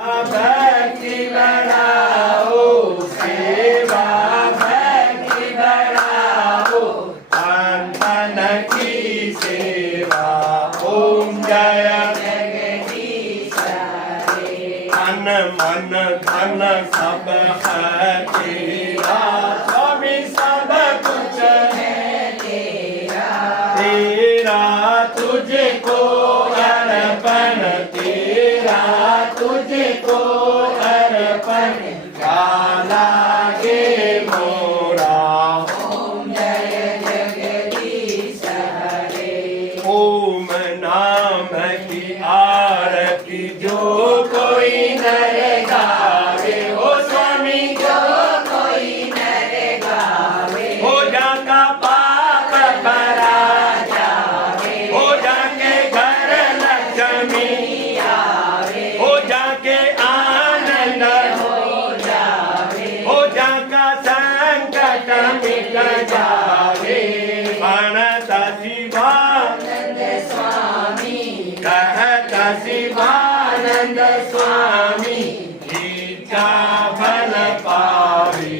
भक्ति बढ़ाओ, सेवा भक्ति बढ़ाओ, तन तन की सेवा। ओम जय जगदीश हरे। तन मन धन सब है तेरा, स्वामी सब कुछ है तेरा। तेरा तुझको अर्पण, तेरा तुझको अर्पण, क्या लागे मोरा। ओम जय जगदीश हरे। ओम नाम की आरती जो कोई नर गावे, ओ स्वामी जो कोई नर गावे, हो जाता पाप परा जावे, हो जाके घर लक्ष्मी आवे, हो जाके आनंद हो जावे, हो जाका संकट मिट जावे। प्रणत शिवानंद स्वामी, कहत शिवानंद स्वामी, इच्छा फल पावे।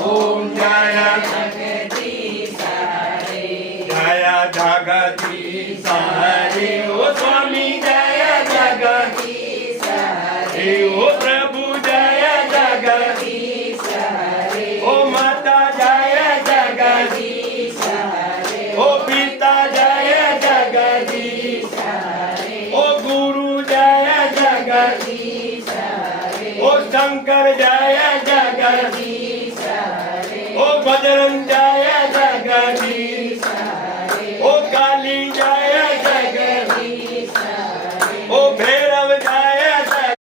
ओम जय जगदीश हरे। जय जगदीश हरे। ओ स्वामी जय जगदीश हरे। ओ प्रभु जय जगदीश हरे। ओ माता जय जगदीश हरे। ओ पिता जय जगदीश हरे। ओ गुरु जय जगदीश हरे। ओ शंकर जय जगदीश हरे। ओ बजरंग जय